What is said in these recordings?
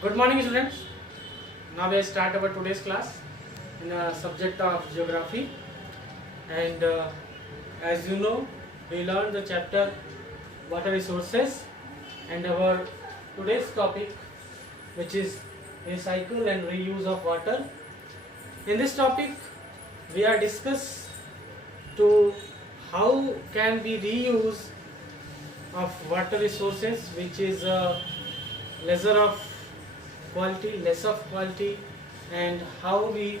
Good morning, students. Now we start our today's class in a subject of geography, and as you know, we learned the chapter water resources, and our today's topic, which is recycle and reuse of water. In this topic, we are discuss to how can we reuse of water resources, which is lesser of quality, less of quality, and how we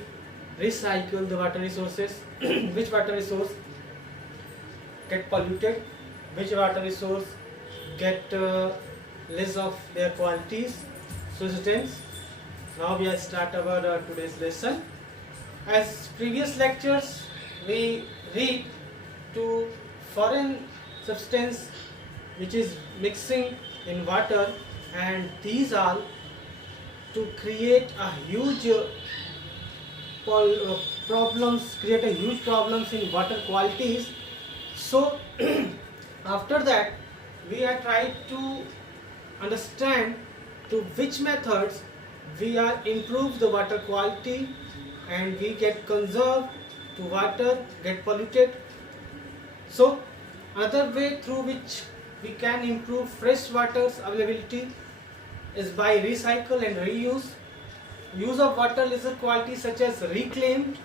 recycle the water resources, which water resource get polluted, which water resource get less of their qualities. So students, now we are start our today's lesson. As previous lectures, we read to foreign substance which is mixing in water, and these all to create a huge create a huge problems in water qualities. So after that, we are trying to understand to which methods we are improve the water quality and we get conserved to water get polluted. So another way through which we can improve fresh water's availability is by recycle and reuse. Use of water lesser quality such as reclaimed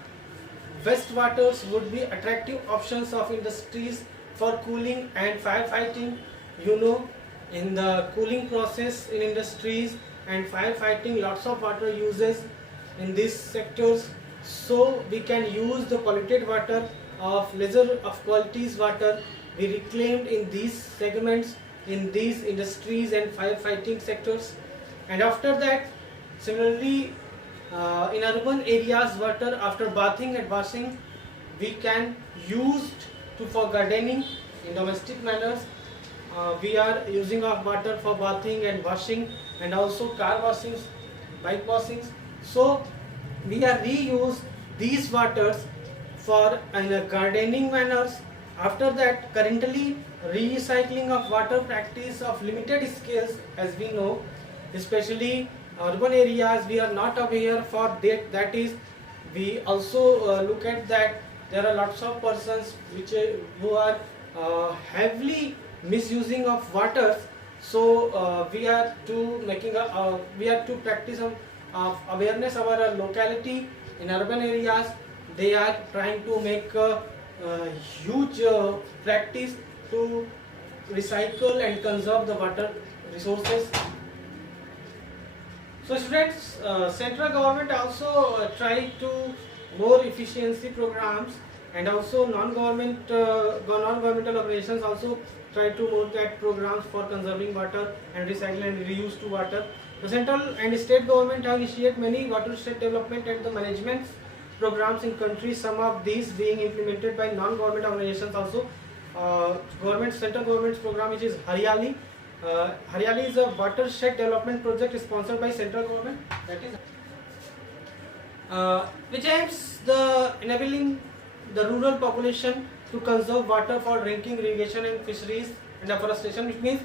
wastewaters would be attractive options of industries for cooling and firefighting. You know, in the cooling process in industries and firefighting, lots of water uses in these sectors. So we can use the polluted water of lesser of qualities water we reclaimed in these segments, in these industries and firefighting sectors. And after that, similarly, in urban areas, water after bathing and washing we can use for gardening in domestic manners. We are using of water for bathing and washing, and also car washings, bike washings. So we are reuse these waters for in a gardening manners. After that, currently recycling of water practice of limited scales, as we know, especially urban areas we are not aware for that. That is, we also look at that there are lots of persons who are heavily misusing of waters. So we are to making a we are to practice some awareness our locality in urban areas. They are trying to make huge practice to recycle and conserve the water resources. So students, central government also try to more efficiency programs, and also non-governmental organizations also try to look at programs for conserving water and recycling and reuse to water. The central and state government have initiated many watershed development and the management programs in countries, some of these being implemented by non-government organizations also. Central government's program, which is Haryali. Haryali is a watershed development project sponsored by central government, that is which aims the enabling the rural population to conserve water for drinking, irrigation and fisheries and afforestation, which means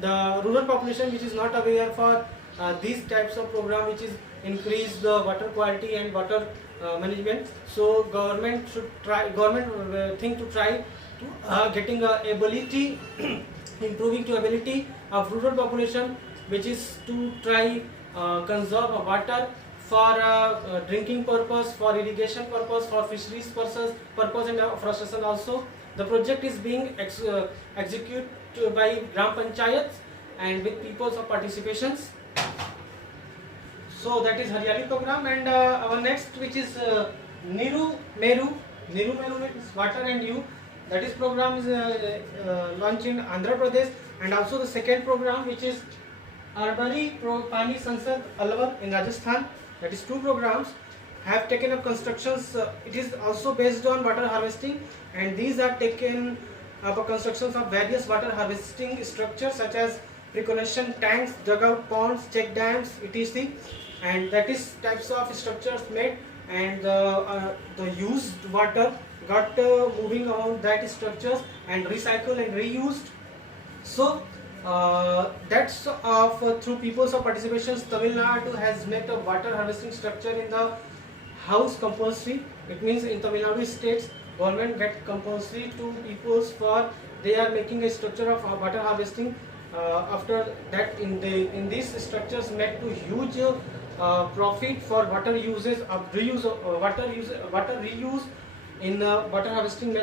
the rural population which is not aware for these types of program which is increase the water quality and water management. So government should try, think to try to getting ability improving to ability of rural population, which is to try conserve water for drinking purpose, for irrigation purpose, for fisheries purpose and afforestation also. The project is being executed by Gram Panchayats and with people's participations. So that is Haryali program. And our next, which is Niru Meru means water and you. That is program is launched in Andhra Pradesh. And also the second program, which is Arbari Pani Sansad Alwar in Rajasthan. That is two programs have taken up constructions. It is also based on water harvesting, and these are taken up constructions of various water harvesting structures such as pre-connection tanks, dugout ponds, check dams, etc. And that is types of structures made, and the used water got moving around that structures and recycled and reused. So that's through people's of participations, Tamil Nadu has made a water harvesting structure in the house compulsory. It means in Tamil Nadu states, government get compulsory to people's for they are making a structure of water harvesting. After that, in these structures made to huge profit for water uses, reuse, water reuse in water harvesting method.